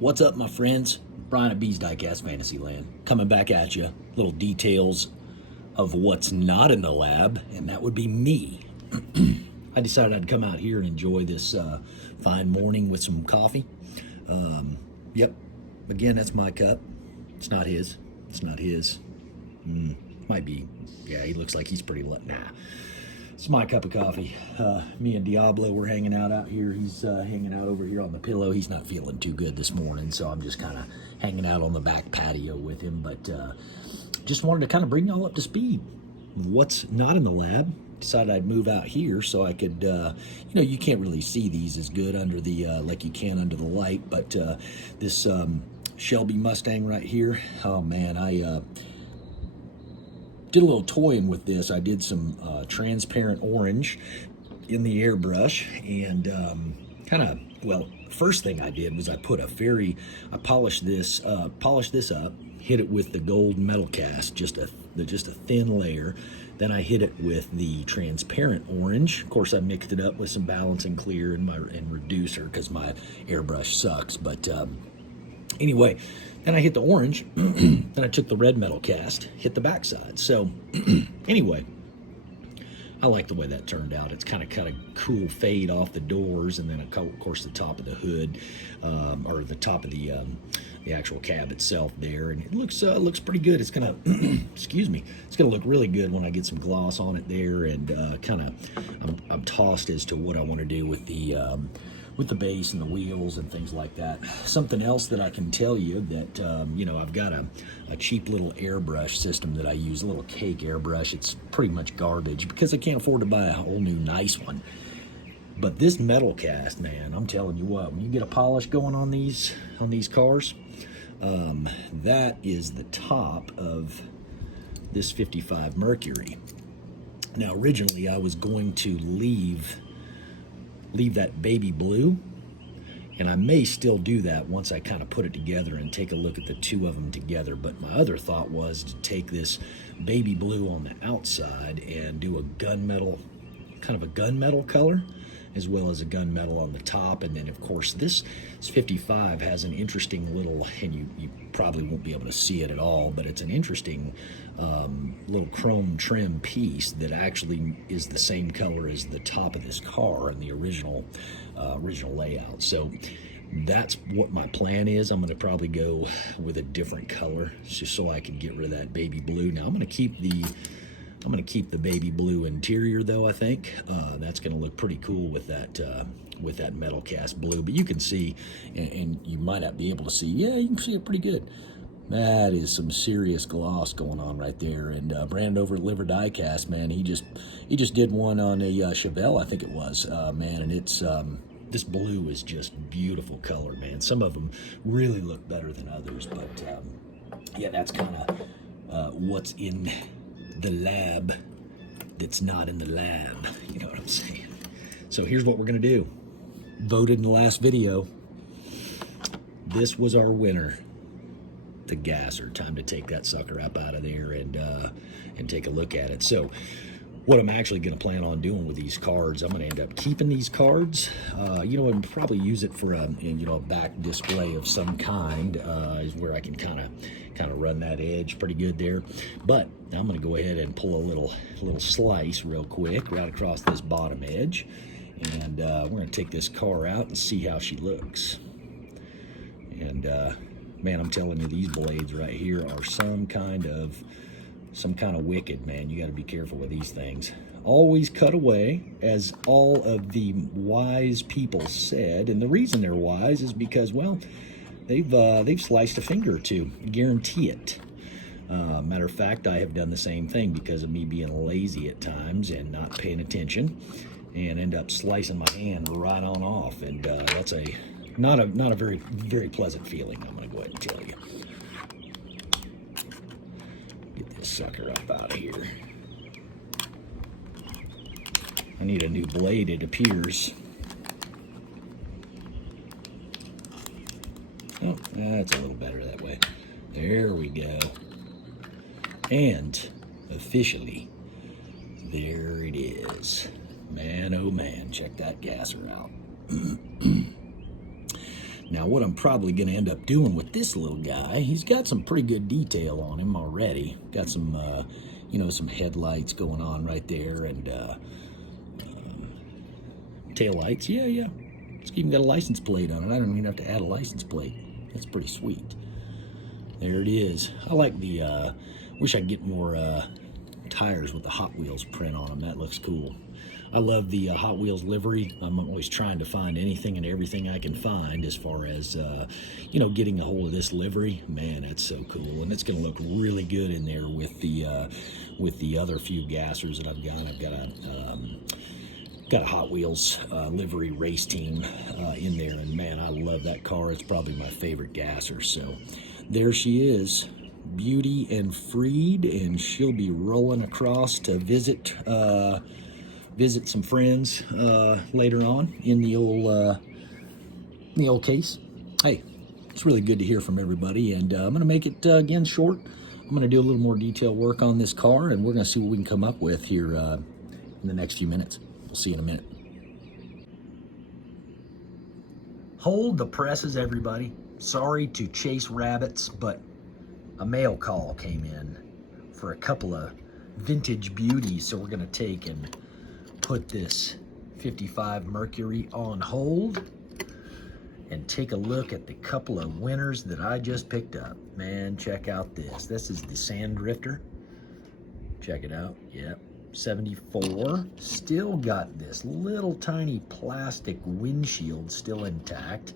What's up, my friends? Brian at Bees Diecast Fantasyland coming back at you. Little details of what's not in the lab, and that would be me. I decided I'd come out here and enjoy this fine morning with some coffee. Yep, again, that's my cup. It's not his. It's not his. Might be. Yeah, he looks like he's pretty nah. It's my cup of coffee. Me and Diablo were hanging out here. He's hanging out over here on the pillow. He's not feeling too good this morning, so I'm just kind of hanging out on the back patio with him. But just wanted to kind of bring y'all up to speed. What's not in the lab? Decided I'd move out here so I could, you can't really see these as good under the, like you can under the light, but this Shelby Mustang right here, oh man, I did a little toying with this. I did some transparent orange in the airbrush, and first thing I did was I polished this up, hit it with the gold metal cast, just a thin layer. Then I hit it with the transparent orange. Of course, I mixed it up with some balancing clear and reducer because my airbrush sucks. But anyway, then I hit the orange. Then I took the red metal cast, hit the backside. So anyway, I like the way that turned out. It's kind of cut a cool fade off the doors, and then of course the top of the hood, or the top of the actual cab itself there, and it looks pretty good. It's gonna excuse me, it's gonna look really good when I get some gloss on it there, and I'm tossed as to what I want to do with the base and the wheels and things like that. Something else that I can tell you that I've got a cheap little airbrush system that I use, a little cake airbrush. It's pretty much garbage because I can't afford to buy a whole new nice one. But this metal cast, man, I'm telling you what, when you get a polish going on these cars, that is the top of this 55 Mercury. Now, originally I was going to leave that baby blue, and I may still do that once I kind of put it together and take a look at the two of them together. But my other thought was to take this baby blue on the outside and do a gunmetal, kind of a gunmetal color, as well as a gunmetal on the top. And then of course this 55 has an interesting little, and you probably won't be able to see it at all, but it's an interesting little chrome trim piece that actually is the same color as the top of this car in the original layout. So that's what my plan is. I'm going to probably go with a different color just so I can get rid of that baby blue. Now I'm going to keep the baby blue interior though. I think that's going to look pretty cool with that metal cast blue. But you can see, and you might not be able to see. Yeah, you can see it pretty good. That is some serious gloss going on right there. And Brandon over at Liver Diecast, man, he just did one on a Chevelle, I think it was, man, and it's this blue is just beautiful color, man. Some of them really look better than others, but yeah, that's kind of what's in the lab that's not in the lab. You know what I'm saying? So here's what we're gonna do. Voted in the last video. This was our winner, the Gasser. Time to take that sucker up out of there and take a look at it. So what I'm actually going to plan on doing with these cards, I'm going to end up keeping these cards, and probably use it for a back display of some kind, is where I can kind of run that edge pretty good there. But I'm going to go ahead and pull a little slice real quick right across this bottom edge, and we're going to take this car out and see how she looks. And man, I'm telling you, these blades right here are some kind of wicked, man. You got to be careful with these things. Always cut away, as all of the wise people said, and the reason they're wise is because, well, they've sliced a finger or two. Guarantee it. Matter of fact, I have done the same thing because of me being lazy at times and not paying attention, and end up slicing my hand right on off, and that's not a very, very pleasant feeling. I'm going to go ahead and tell you. Get this sucker up out of here. I need a new blade, it appears. Oh, that's a little better that way. There we go. And officially, there it is. Man, oh man, check that Gasser out. Now, what I'm probably going to end up doing with this little guy, he's got some pretty good detail on him already. Got some, some headlights going on right there, and tail lights. Yeah. It's even got a license plate on it. I don't even have to add a license plate. That's pretty sweet. There it is. I like the, wish I could get more tires with the Hot Wheels print on them. That looks cool. I love the Hot Wheels livery. I'm always trying to find anything and everything I can find as far as, getting a hold of this livery. Man, that's so cool. And it's going to look really good in there with the other few gassers that I've got. I've got a Hot Wheels livery race team in there. And man, I love that car. It's probably my favorite gasser. So there she is, beauty and freed, and she'll be rolling across to visit some friends later on in the old case. Hey, it's really good to hear from everybody, and I'm gonna make it again short. I'm gonna do a little more detail work on this car, and we're gonna see what we can come up with here in the next few minutes. We'll see you in a minute. Hold the presses, everybody. Sorry to chase rabbits, but a mail call came in for a couple of vintage beauties, so we're gonna take and put this 55 Mercury on hold and take a look at the couple of winners that I just picked up. Man, check out this. This is the Sand Drifter. Check it out. Yep, 74. Still got this little tiny plastic windshield still intact.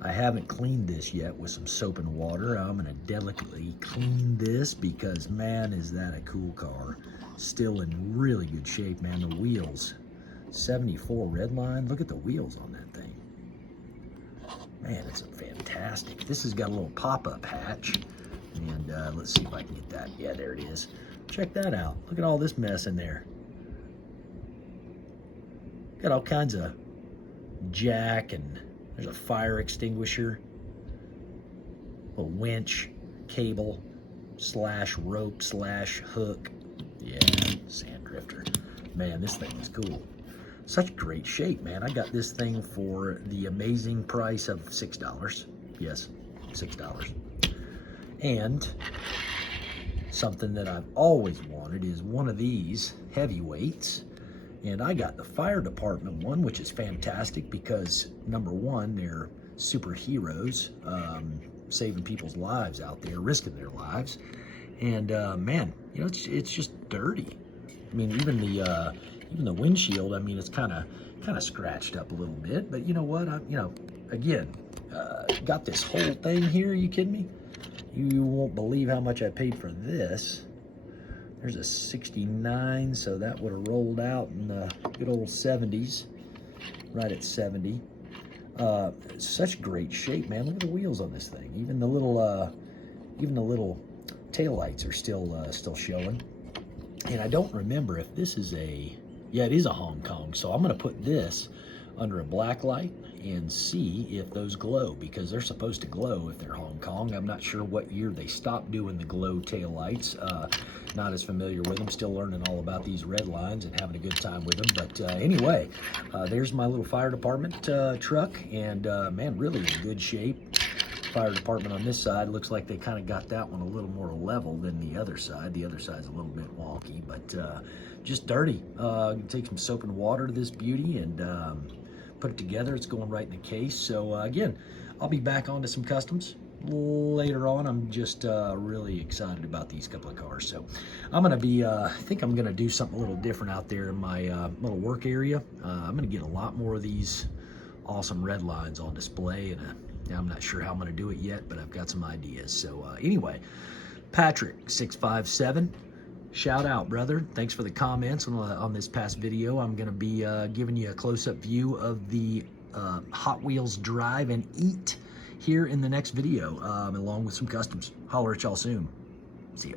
I haven't cleaned this yet with some soap and water. I'm gonna delicately clean this because, man, is that a cool car. Still in really good shape, man. The wheels, 74 redline. Look at the wheels on that thing. Man, it's fantastic. This has got a little pop-up hatch, and let's see if I can get that. Yeah, there it is. Check that out. Look at all this mess in there. Got all kinds of jack, and there's a fire extinguisher, a winch, cable, / rope / hook. Yeah, Sand Drifter. Man, this thing is cool. Such great shape, man. I got this thing for the amazing price of $6. Yes, $6. And something that I've always wanted is one of these heavyweights. And I got the fire department one, which is fantastic because, number one, they're superheroes, saving people's lives out there, risking their lives. And man, it's just dirty. I mean, even the windshield, I mean, it's kind of scratched up a little bit. But you know what? Got this whole thing here. Are you kidding me? You won't believe how much I paid for this. There's a 69, so that would have rolled out in the good old 70s, right at 70. Such great shape, man. Look at the wheels on this thing. Even the little tail lights are still showing. And I don't remember if this is yeah, it is a Hong Kong. So I'm gonna put this under a black light and see if those glow, because they're supposed to glow if they're Hong Kong. I'm not sure what year they stopped doing the glow tail lights. Not as familiar with them, still learning all about these red lines and having a good time with them. But anyway, there's my little fire department truck, and man, really in good shape. Fire department on this side looks like they kind of got that one a little more level than the other side. The other side's a little bit wonky, but just dirty. Take some soap and water to this beauty and put it together. It's going right in the case. So again, I'll be back onto some customs later on. I'm just really excited about these couple of cars. So I'm gonna be I think I'm gonna do something a little different out there in my little work area. I'm gonna get a lot more of these awesome red lines on display, and I'm not sure how I'm gonna do it yet, but I've got some ideas. So anyway, Patrick 657, shout out, brother. Thanks for the comments on this past video. I'm gonna be giving you a close-up view of the Hot Wheels Drive and Eat here in the next video, along with some customs. Holler at y'all soon. See ya.